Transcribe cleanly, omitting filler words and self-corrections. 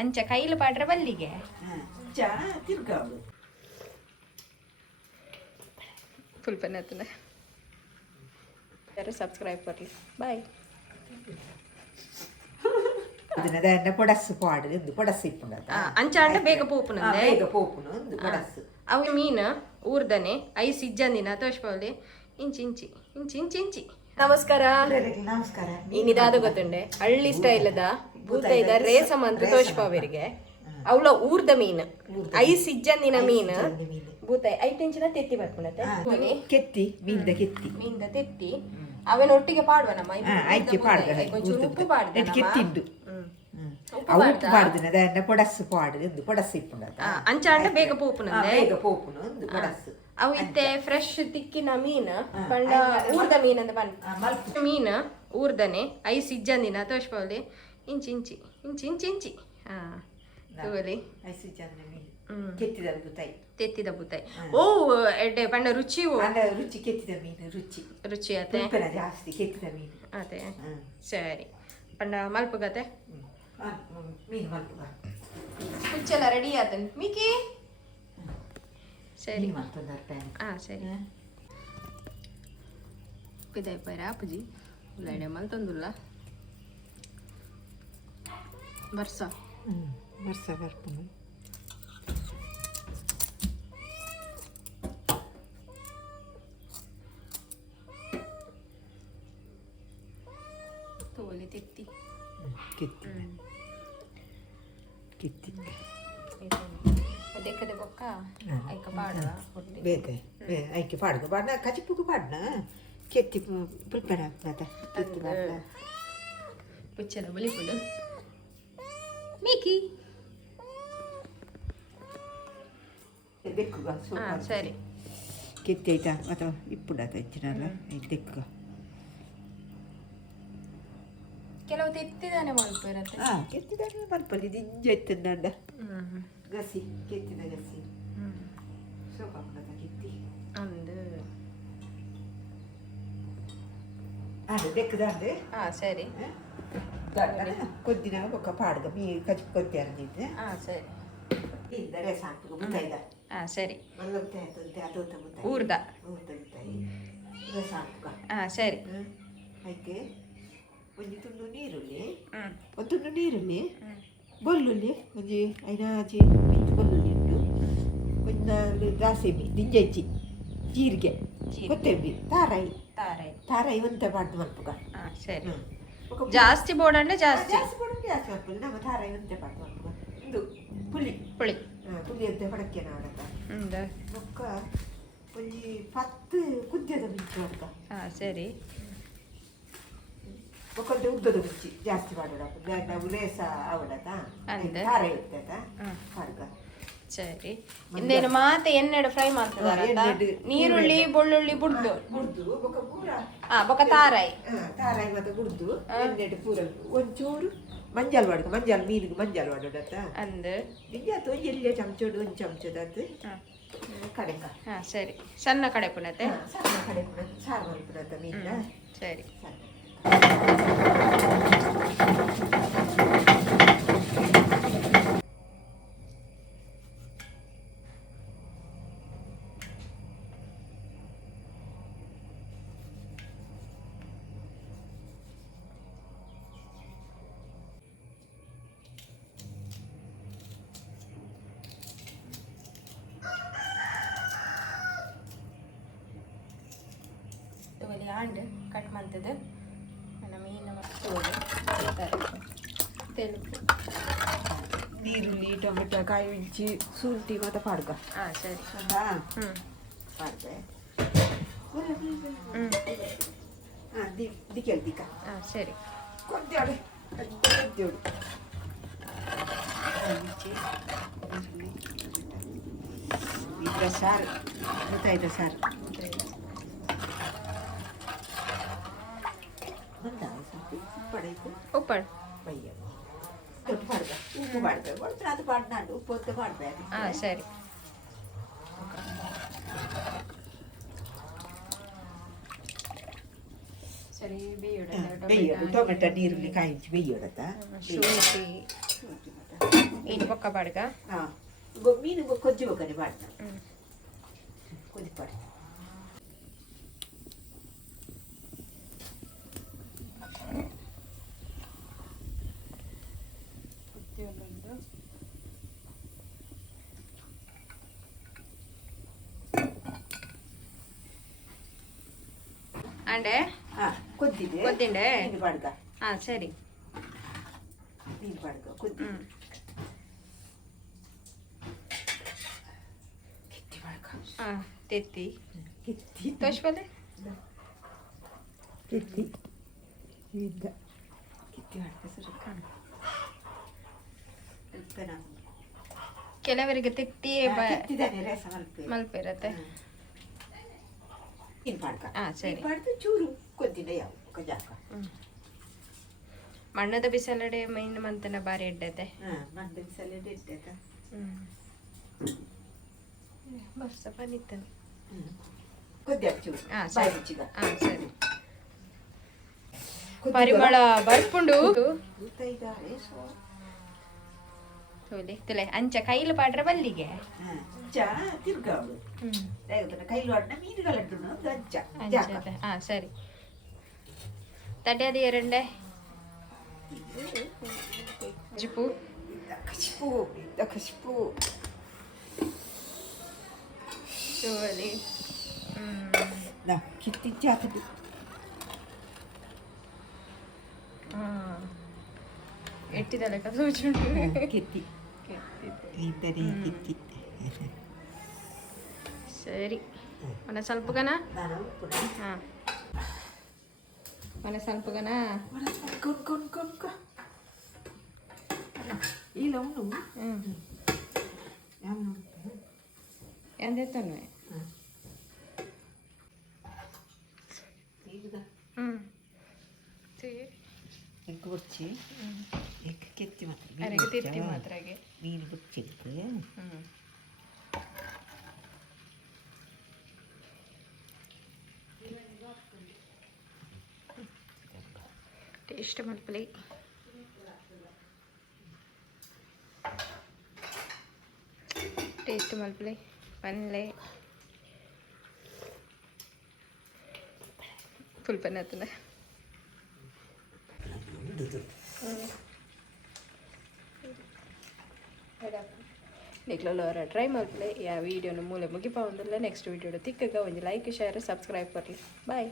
ಅಂಚ ಕೈಲು ಪಾಡ್ರೆ ಬಲ್ಲಿಗೆ full pen ಆಯ್ತದ subscribe ಕೊಡ್ಲಿ ಬಾಯ್ పొడస్సు పాడు ఎందు పొడస్సు ఇప్పుడు అంచా అంటే ಬೇಗ ಪೋಪುನು ಬೇಗ ಪೋಪುನು ಎಂದು పొడస్సు ಅವು ಮೀನು ಊರ್ದನೆ ಐಸ್ ಇಜ್ಜಂದಿನ ತೋಷ್ಪಾವಲಿ ಇಂಚಿ ಇಂಚಿ ಇಂಚಿ ಇಂಚಿ ಇಂಚಿ ನಮಸ್ಕಾರ ನಮಸ್ಕಾರ ಇನ್ನಿದಾದ ಗೊತ್ತುಂಡೆ ಹಳ್ಳಿ ಸ್ಟೈಲ್ದ ಬೂತೈದ ರೇಸಮ್ ಅಂತ ತೋಷ್ಪಾವರಿಗೆ ಅವಳ ಊರ್ದ ಮೀನು ಐಸ್ ಇಜ್ಜಂದಿನ ಮೀನು ಬೂತಾಯಿ 5 ಇಂಚಿನ ತೆತ್ತಿ ಬರ್ಕೊಂಡತೆ ಕೆತ್ತಿ ಮೀನ್ದ ತೆತ್ತಿ ಅವನ ಒಟ್ಟಿಗೆ ಪಾಡುವ ನಮ್ಮ కొంచెం ఉప్పు పాడుదా ಕೆತ್ತಿದ್ದು ఉప్పు పాడుదిన దాన్ని పొడస్సు పాడు ఎందు పొడస్సు ఇప్పుడు అంచా అంటే ಬೇಗ ಪೋಪುನು ಬೇಗ ಪೋಪುನು ಎಂದು పొడస్సు ಅವು ಇತ್ತೆ ಫ್ರೆಶ್ ತಿಕ್ಕಿನ ಮೀನು ಪಂಡ ಊರ್ದ ಮೀನಂದ ಬಂದು ಮೀನು ಊರ್ದನೆ ಐಸ್ ಇಜ್ಜಂದಿನ ತೋಷ್ಪಾವಲಿ ಇಂಚಿ ಇಂಚಿ ಇಂಚಿ ಇಂಚಿ ಇಂಚಿ ತಗೋಲಿ ಐಸ್ ಇಜ್ಜಂದಿನ ಮೀನು ಕೆತ್ತಿದ ಬೂತಾಯಿ ತೆತ್ತಿದ ಬೂತಾಯಿ ಓ ಎಡ್ಡೆ ಪಂಡ ರುಚಿ ರುಚಿ ಕೆತ್ತಿದ ಮೀನು ರುಚಿ ಆತೆ ಜಾಸ್ತಿ ಕೆತ್ತಿದ ಮೀನು ಅದೇ ಸರಿ ಪಂಡ ಮಲ್ಪಗತೆ ಮೀನು ಮಲ್ಪಗ ಕುಚ್ಚೆಲ್ಲ ರೆಡಿ ಆತ ಮಿಕಿ ಸರಿ ಸರಿ ಪಿದಾಯ್ಪಾರ ಅಪ್ಪಜಿ ಉಳ್ಳಾಡೆ ಮಲ್ತಂದುಲ್ಲ ಬರ್ಸ ಬರ್ಪುನು ತೋಲಿ ತೆತ್ತಿ ಕೆತ್ತಿ ಅದಕ್ಕೆ ಬೊಕ್ಕ ಐಕ ಪಾಡ ಬೇತೆ ಐಕೆ ಪಾಡ್ಗ ಪಾಡ್ನ ಕಚಿಪ್ಪುಗು ಪಾಡ್ನ ಕೆತ್ತಿ ಪ್ರಿಪೇರ್ ಆಗ್ತದ ಕೆತ್ತಿ ಪಾಡ್ನ ಪುಚ್ಚಲ ಬಲಿಪುಡು ಮಿಕಿ ಬೆಕ್ಕುಗ ಸರಿ ಕೆತ್ತಿ ಆಯ್ತಾ ಅಥವಾ ಇಪ್ಪುಡಾತ ಹೆಚ್ಚಿನಲ್ಲ ಬೆಕ್ಕುಗ ಕೆಲವು ತೆತ್ತಿದಾನೆ ಮಲ್ಪಿರತ್ತೆ ಕೆತ್ತಿದಾನೆ ಮಲ್ಪಲ್ಲಿ ದಿಂಜ ಎತ್ತಂಡ ಗಸಿ ಕೆತ್ತಿದ ಗಸಿ ಸೋಪಾಪುಡದ ಕೆತ್ತಿ ಅಂದು ಅದು ಬೆಕ್ಕದಂಡು ಸರಿ ಕೊದ್ದಿನಾಗ ಬೊಕ್ಕ ಪಾಡ್ಗ ಮೀ ಕಚ್ ಕೊತ್ತಿ ಅರ್ದಿದ್ದೆ ಸರಿ ಇಂದ ರೇಸ ಹಾಕ್ಬೇಕು ಮುತ್ತಾಯ್ದ ಸರಿ ಮಲ್ಲುತ್ತೆ ಅದೊಂದು ಮುತ್ತಾಯಿ ಊರ್ದ ಮುತ್ತಾಯಿ ರೇಸ ಹಾಕ್ಬೇಕು ಸರಿ ಅದಕ್ಕೆ ಒಂದು ತುಂಡು ನೀರುಳ್ಳಿ ಒಂದು ತುಂಡು ನೀರುಳ್ಳಿ ಬೆಳ್ಳುಳ್ಳಿ ಒಂದು ಐನಾಚಿ ಮಿಂಚು ಬೆಳ್ಳುಳ್ಳಿ ಉಂಟು ಒಂದು ದಾಸೆಮಿ ದಿಂಜಿ ಜೀರಿಗೆ ಕೊತ್ತಂಬರಿ ತಾರಾಯಿ ಒಂತ ಮಾಡ್ದು ಮಲ್ಪುಗ ಸರಿ ಜಾಸ್ತಿ ಬೋಡಂಡೆ ಜಾಸ್ತಿ ಜಾಸ್ತಿ ಮಲ್ಪುಗ ನಮ್ಮ ತಾರಾಯಿ ಒಂತ ಮಾಡ್ದು ಮಲ್ಪುಗ ಇದು ಪುಳಿ ಅಂತ ಹೊಡಕ್ಕೆ ನಾಡಕ ಬೊಕ್ಕ ಒಂಜಿ 10 ಕುದ್ಯದ ಮಿಂಚು ಅಡ್ಕ ಸರಿ ಒಕ್ಕಂಟೆ ಉದ್ದದ ಮಿಂಚಿ ಜಾಸ್ತಿ ಮಾಡೋಣ ನಾವು ರೇಸ ಅವಡತ ಖಾರ ಇರ್ತದ ಖಾರ್ಗ ಸರಿ ಇನ್ನೇನು ಮಾತೆ ಎಣ್ಣೆಡು ಫ್ರೈ ಮಾಡ್ತದಾರ ನೀರುಳ್ಳಿ ಬೆಳ್ಳುಳ್ಳಿ ಬುಡ್ದು ಬೊಕ ತಾರಾಯಿ ಮತ್ತೆ ಬುಡ್ದು ಎಣ್ಣೆಡು ಪೂರ ಒಂಚೂರು ಮಂಜಾಲ್ ಮಾಡ್ಕ ಮಂಜಾಲ್ ಮೀನಿಗೆ ಮಂಜಾಲ್ ಮಾಡೋಡತ್ತ ಅಂದು ನಿಜಾತು ಎಲ್ಲೇ ಚಮಚೋಡು ಒಂದು ಚಮಚದದ್ದು ಕಡೆಕ ಸರಿ ಸಣ್ಣ ಕಡೆ ಪುನತೆ ಸಣ್ಣ ಕಡೆ ಸಾರು ಮಾಡ್ಬಿಡತ್ತ ಮೀನ ಸರಿ ಆಂಡ್ ಕಟ್ ಮಾಡ್ತದೆ ಮೀನು ನೀರುಳ್ಳಿ ಟೊಮೆಟೊ ಕಾಯಿ ಮಿಂಚಿ ಶುಂಠಿ ಮತ್ತೆ ಪಾಡ್ಕ ಸರಿ ಪಾಡ್ದೆ ದಿಕ್ಕ ಸರಿ ಕೊದ್ದೋಡು ಇದ್ರ ಸಾರು ಗೊತ್ತಾಯ್ತು ಸಾರು ಉಪ್ಪಳು ಉಪ್ಪು ಮಾಡ್ಬೇಕು ಅದು ಮಾಡ್ನಾಡು ಉಪ್ಪು ಅಂತ ಮಾಡ್ಬೇಕು ಸರಿ ಸರಿ ಬೇಯೋಡ ಬೇಯೋಡು ಟೊಮೆಟೊ ನೀರುಳ್ಳಿ ಕಾಯಿಸಿ ಬೇಯೋಡತ್ತ ಶುಂಠಿ ಮೀನು ಬೊಕ್ಕ ಬಾಡ್ಗ ಹಾಂ ಮೀನು ಕೊಜ್ಜಿ ಬೊಕ್ಕನೆ ಬಾಡ್ದ ಕೊಜ್ಜಿ ಬಾಡ್ದ ಅಂಡೆ ಕೊದ್ದಿದೆ ಕೊದ್ದಿಂಡೆ ಮೀನು ಬಾಡ್ಗ ಹಾಂ ಸರಿ ಮೀನು ಬಾಡ್ಗ ಕೊದ್ದಿ ಕಿತ್ತಿ ಬಾಡ್ಗ ಹಾಂ ತೆತ್ತಿ ಕಿತ್ತಿ ತೋರಿಸ್ಬಲ್ಲೆ ಕಿತ್ತಿ ಈಗ ಕಿತ್ತಿ ಬಾಡ್ಗ ಸರಿ ಉಪ್ಪನ ಕೆಲವರಿಗೆ ತೆತ್ತಿ ಕಿತ್ತಿದ್ದಾನೆ ರಸ ಮಲ್ಪೆ ಇರತ್ತೆ ಮೀನು ಬಾಡ್ಗ ಹಾಂ ಸರಿ ಬಾಡ್ದು ಚೂರು ಕೊದ್ದಿನ ಯಾವ ಜಾಕ ಮಣ್ಣದ ಬಿಸಲಡೆ ಮೀನು ಮಂತನ ಬಾರಿ ಎಡ್ಡತೆ ಮಣ್ಣದ ಬಿಸಲಡೆ ಇಟ್ಟೈತ ಬರ್ಸ ಬನ್ನಿತ್ತನೆ ಕೊದ್ದಿ ಚೂರು ಹಾಂ ಬಾಯಿ ಸರಿ ರುಚಿಗ ಹಾಂ ಸರಿ ಪರಿಮಳ ಬರ್ಪುಂಡು ಇದ್ದಾರೆ ತೋಲಿ ತಲೆ ಅಂಚ ಕೈಲು ಪಾಡ್ರೆ ಬಲ್ಲಿಗೆ ತಿರ್ಗಾವಳು ಕೈಲು ಆಡಿನ ಮೀನುಗಳಡ್ಡು ಅಜ್ಜ ಹಾಂ ಸರಿ ತಡ್ಯಾದಿ ಎರಡೇ ಜಿಪು ಕಸಿಪು ಕಸಿಪು ತೋಲಿ ಕಿತ್ತಿ ಜಾತಡಿ ಎಟ್ಟಿದ ಲೆಕ್ಕ ಸೂಚುಂಟು ಕಿತ್ತಿ ಇದ್ದರೆ ಕಿತ್ತಿ ಸರಿ ಮನೆ ಸ್ವಲ್ಪ ಗನ ಹಾಂ ಮನೆ ಸ್ವಲ್ಪ ಗನ ಇಲ್ಲ ಅವನು ಎಂದೆತ್ತನ್ವೆ ಸರಿ ಎಗ್ ಬುಚ್ಚಿ ಎಗ್ ಕೆತ್ತಿ ಮಾತ್ರ ಅರೆಗೆ ತಿರ್ತಿ ಮಾತ್ರಾಗೆ ಮೀನು ಬುಚ್ಚಿಕ್ಕೆ ಟೇಸ್ಟ್ ಮಲ್ಪಲೆ ಟೇಸ್ಟ್ ಮಲ್ಪಲೆ ಪನ್ಲೆ ಫುಲ್ ಪನ್ ಆತದ ನಿಕ್ಲಲ್ಲ ಟ್ರೈ ಮಲ್ಪಲೆ ಯಾ ವೀಡಿಯೋನ ಮೂಲೆ ಮುಗಿಪ ಒಂದಲ್ಲ ನೆಕ್ಸ್ಟ್ ವೀಡಿಯೋ ತಿಕ್ಕಗ ಒಂದು ಲೈಕ್ ಶೇರ್ ಸಬ್ಸ್ಕ್ರೈಬ್ ಬರಲಿ ಬಾಯ್